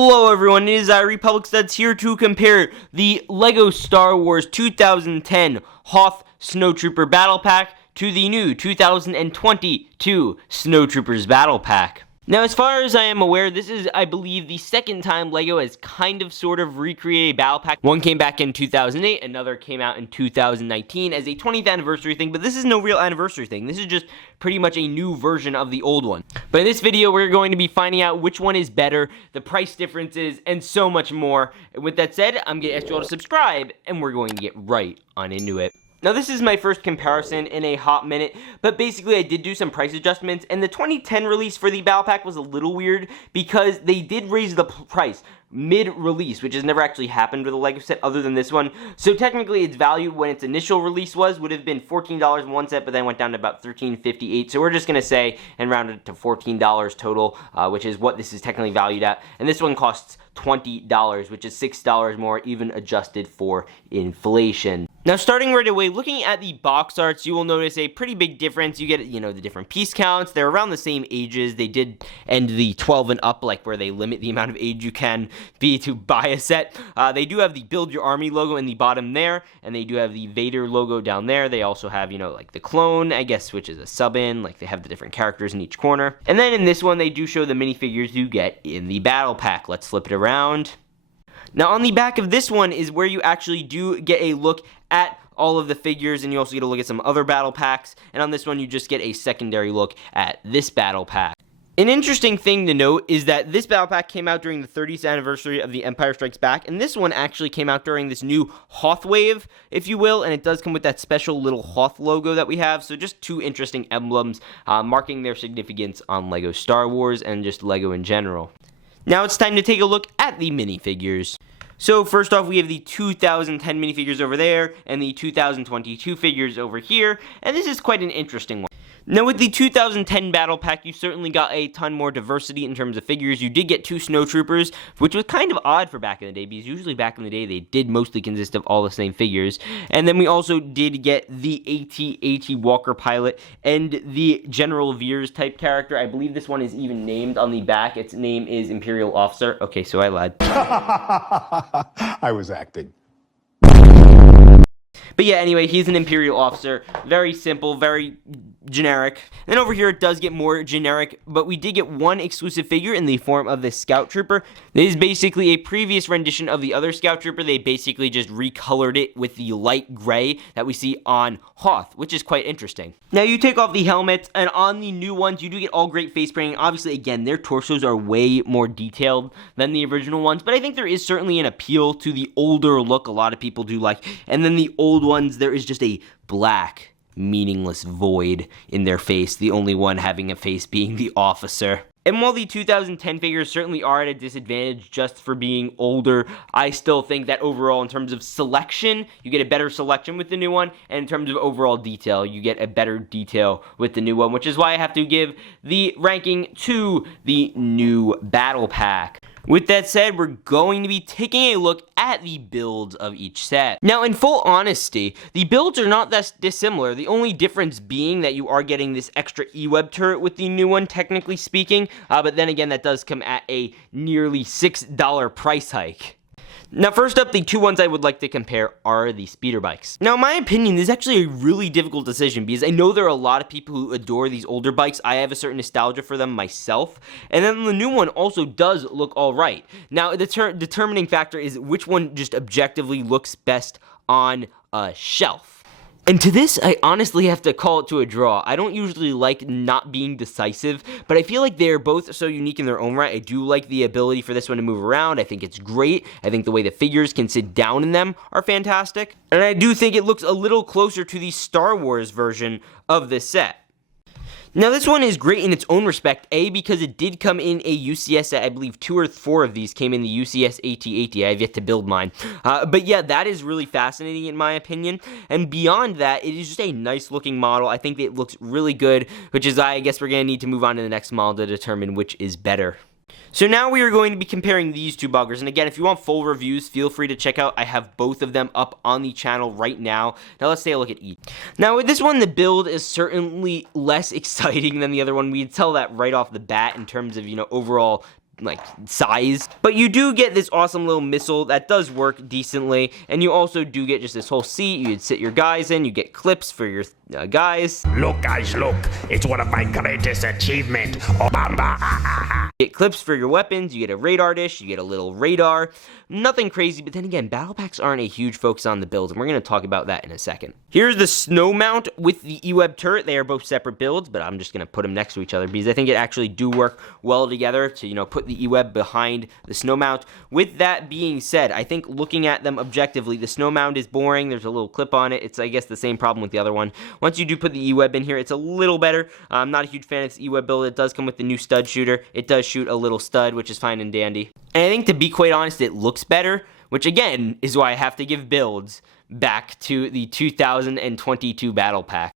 Hello everyone, it is Republic Studs here to compare the LEGO Star Wars 2010 Hoth Snowtrooper Battle Pack to the new 2022 Snowtroopers Battle Pack. Now, as far as I am aware, this is, I believe, the second time LEGO has kind of sort of recreated a battle pack. One came back in 2008, another came out in 2019 as a 20th anniversary thing, but this is no real anniversary thing. This is just pretty much a new version of the old one. But in this video, we're going to be finding out which one is better, the price differences, and so much more. And with that said, I'm going to ask you all to subscribe, and we're going to get right on into it. Now, this is my first comparison in a hot minute, but basically I did do some price adjustments, and the 2010 release for the Battle Pack was a little weird because they did raise the price mid-release, which has never actually happened with a LEGO set other than this one. So technically its value when its initial release would have been $14 in one set, but then went down to about $13.58. So we're just going to say and round it to $14 total, which is what this is technically valued at. And this one costs $20, which is $6 more, even adjusted for inflation. Now, starting right away, looking at the box arts, you will notice a pretty big difference. You get, the different piece counts. They're around the same ages. They did end the 12 and up, like where they limit the amount of age you can be to buy a set. They do have the Build Your Army logo in the bottom there, and they do have the Vader logo down there. They also have, like the clone, I guess, which is a sub-in. Like, they have the different characters in each corner. And then in this one, they do show the minifigures you get in the battle pack. Let's flip it around. Now, on the back of this one is where you actually do get a look at all of the figures, and you also get a look at some other battle packs, and on this one you just get a secondary look at this battle pack. An interesting thing to note is that this battle pack came out during the 30th anniversary of the Empire Strikes Back, and this one actually came out during this new Hoth wave, if you will, and it does come with that special little Hoth logo that we have, so just two interesting emblems marking their significance on LEGO Star Wars and just LEGO in general. Now it's time to take a look at the minifigures. So first off, we have the 2010 minifigures over there, and the 2022 figures over here, and this is quite an interesting one. Now, with the 2010 Battle Pack, you certainly got a ton more diversity in terms of figures. You did get two Snowtroopers, which was kind of odd for back in the day, because usually back in the day, they did mostly consist of all the same figures. And then we also did get the AT-AT Walker pilot and the General Veers type character. I believe this one is even named on the back. Its name is Imperial Officer. Okay, so I lied. I was acting. But yeah, anyway, he's an Imperial Officer. Very simple, very generic. Then over here, it does get more generic, but we did get one exclusive figure in the form of the Scout Trooper. This is basically a previous rendition of the other Scout Trooper. They basically just recolored it with the light gray that we see on Hoth, which is quite interesting. Now, you take off the helmets, and on the new ones, you do get all great face painting. Obviously, again, their torsos are way more detailed than the original ones, but I think there is certainly an appeal to the older look a lot of people do like. And then the old ones, there is just a black, meaningless void in their face, the only one having a face being the officer. And while the 2010 figures certainly are at a disadvantage just for being older, I still think that overall, in terms of selection, you get a better selection with the new one, and in terms of overall detail, you get a better detail with the new one, which is why I have to give the ranking to the new Battle Pack. With that said, we're going to be taking a look at the builds of each set. Now, in full honesty, the builds are not that dissimilar, the only difference being that you are getting this extra E-Web turret with the new one, technically speaking, but then again, that does come at a nearly $6 price hike. Now, first up, the two ones I would like to compare are the speeder bikes. Now, in my opinion, this is actually a really difficult decision because I know there are a lot of people who adore these older bikes. I have a certain nostalgia for them myself. And then the new one also does look all right. Now, the determining factor is which one just objectively looks best on a shelf. And to this, I honestly have to call it to a draw. I don't usually like not being decisive, but I feel like they're both so unique in their own right. I do like the ability for this one to move around. I think it's great. I think the way the figures can sit down in them are fantastic. And I do think it looks a little closer to the Star Wars version of this set. Now, this one is great in its own respect, A, because it did come in a UCS set. I believe 2 or 4 of these came in the UCS AT-AT. I have yet to build mine. But yeah, that is really fascinating in my opinion. And beyond that, it is just a nice looking model. I think it looks really good, which is I guess we're going to need to move on to the next model to determine which is better. So now we are going to be comparing these two buggers, and again, if you want full reviews, feel free to check out. I have both of them up on the channel right now. Now let's take a look at each. Now with this one, the build is certainly less exciting than the other one. We can tell that right off the bat in terms of, overall like sized. But you do get this awesome little missile that does work decently, and you also do get just this whole seat you'd sit your guys in. You get clips for your guys. Look, guys, look. It's one of my greatest achievements. Obamba. You get clips for your weapons, you get a radar dish, you get a little radar. Nothing crazy, but then again, battle packs aren't a huge focus on the builds, and we're going to talk about that in a second. Here's the snow mount with the E-Web turret. They are both separate builds, but I'm just going to put them next to each other because I think it actually do work well together to, you know, put the E-Web behind the snow mount. With that being said, I think looking at them objectively, the snow mount is boring. There's a little clip on it. It's, I guess, the same problem with the other one. Once you do put the E-Web in here, it's a little better. I'm not a huge fan of this E-Web build. It does come with the new stud shooter. It does shoot a little stud, which is fine and dandy. And I think, to be quite honest, it looks better, which again is why I have to give builds back to the 2022 battle pack.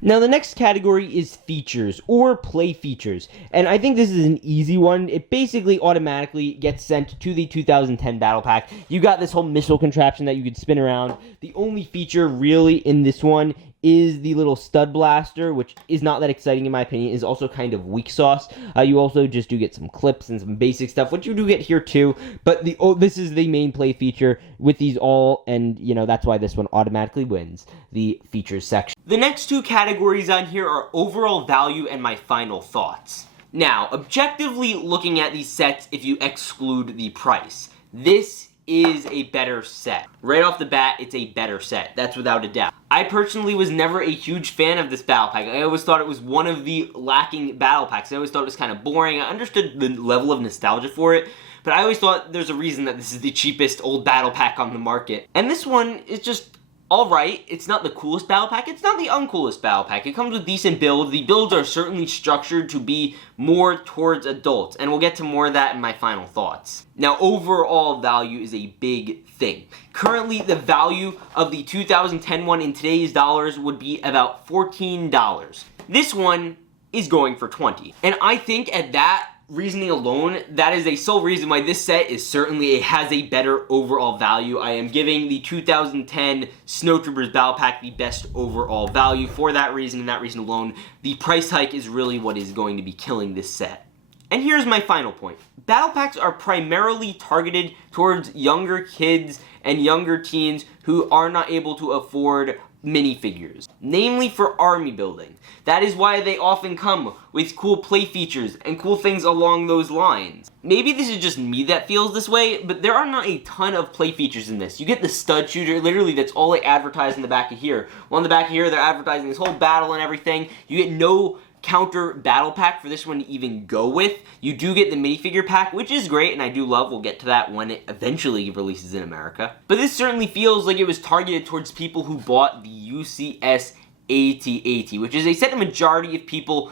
Now, the next category is features, or play features, and I think this is an easy one. It basically automatically gets sent to the 2010 battle pack. You got this whole missile contraption that you could spin around. The only feature really in this one is the little stud blaster, which is not that exciting in my opinion, is also kind of weak sauce. You also just do get some clips and some basic stuff, which you do get here too, but this is the main play feature with these all, and you know, that's why this one automatically wins the features section. The next two categories on here are overall value and my final thoughts. Now, objectively looking at these sets, if you exclude the price, this is a better set. Right off the bat, it's a better set. That's without a doubt. I personally was never a huge fan of this battle pack. I always thought it was one of the lacking battle packs. I always thought it was kind of boring. I understood the level of nostalgia for it, but I always thought there's a reason that this is the cheapest old battle pack on the market. And this one is just alright. It's not the coolest battle pack. It's not the uncoolest battle pack. It comes with decent builds. The builds are certainly structured to be more towards adults, and we'll get to more of that in my final thoughts. Now, overall value is a big thing. Currently, the value of the 2010 one in today's dollars would be about $14. This one is going for $20. And I think at that reasoning alone, that is a sole reason why this set is certainly has a better overall value. I am giving the 2010 SNOWTROOPERS Battle Pack the best overall value. For that reason, and that reason alone, the price hike is really what is going to be killing this set. And here's my final point. Battle packs are primarily targeted towards younger kids and younger teens who are not able to afford minifigures, namely for army building. That is why they often come with cool play features and cool things along those lines. Maybe this is just me that feels this way, but there are not a ton of play features in this. You get the stud shooter, literally that's all they advertise in the back of here. Well, in the back of here, they're advertising this whole battle and everything. You get no counter battle pack for this one to even go with. You do get the minifigure pack, which is great, and I do love. We'll get to that when it eventually releases in America. But this certainly feels like it was targeted towards people who bought the UCS AT-AT, which is a set the majority of people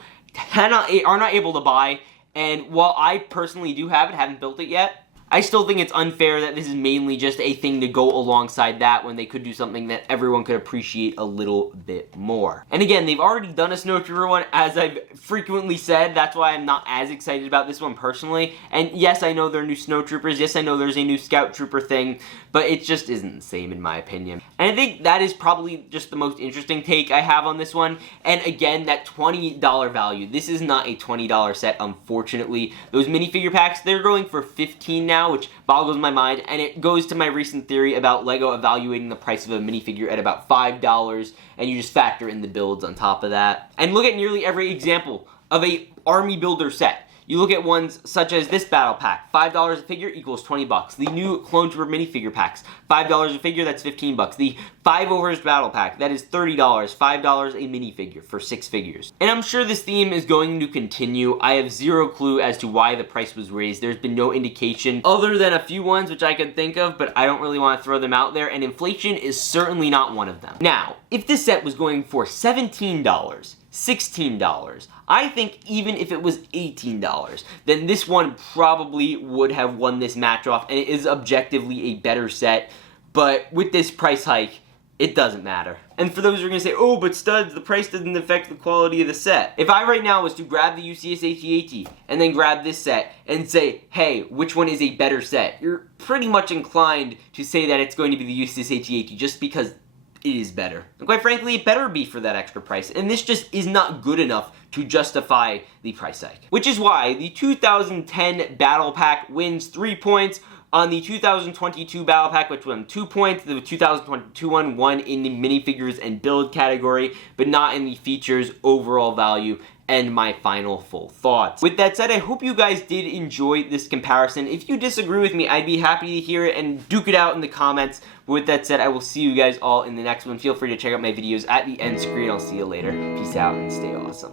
are not able to buy. And while I personally do have it, haven't built it yet, I still think it's unfair that this is mainly just a thing to go alongside that when they could do something that everyone could appreciate a little bit more. And again, they've already done a SNOWTROOPER one, as I've frequently said. That's why I'm not as excited about this one personally. And yes, I know they're new SNOWTROOPERs. Yes, I know there's a new Scout Trooper thing, but it just isn't the same in my opinion. And I think that is probably just the most interesting take I have on this one. And again, that $20 value. This is not a $20 set, unfortunately. Those minifigure packs, they're going for $15 now, which boggles my mind, and it goes to my recent theory about LEGO evaluating the price of a minifigure at about $5, and you just factor in the builds on top of that. And look at nearly every example of a army builder set. You look at ones such as this battle pack, $5 a figure equals $20. The new Clone Trooper minifigure packs, $5 a figure, that's $15. The 5 overs battle pack, that is $30, $5 a minifigure for 6 figures. And I'm sure this theme is going to continue. I have zero clue as to why the price was raised. There's been no indication other than a few ones which I can think of, but I don't really want to throw them out there, and inflation is certainly not one of them. Now, if this set was going for $17, $16, I think even if it was $18, then this one probably would have won this match off, and it is objectively a better set, but with this price hike, it doesn't matter. And for those who are going to say, oh, but studs, the price doesn't affect the quality of the set. If I right now was to grab the UCS AT-AT and then grab this set and say, hey, which one is a better set? You're pretty much inclined to say that it's going to be the UCS AT-AT just because it is better. And quite frankly, it better be for that extra price. And this just is not good enough to justify the price tag. Which is why the 2010 Battle Pack wins 3 points. On the 2022 Battle Pack, which won 2 points, the 2022 one won in the minifigures and build category, but not in the features, overall value, and my final full thoughts. With that said, I hope you guys did enjoy this comparison. If you disagree with me, I'd be happy to hear it and duke it out in the comments. But with that said, I will see you guys all in the next one. Feel free to check out my videos at the end screen. I'll see you later. Peace out and stay awesome.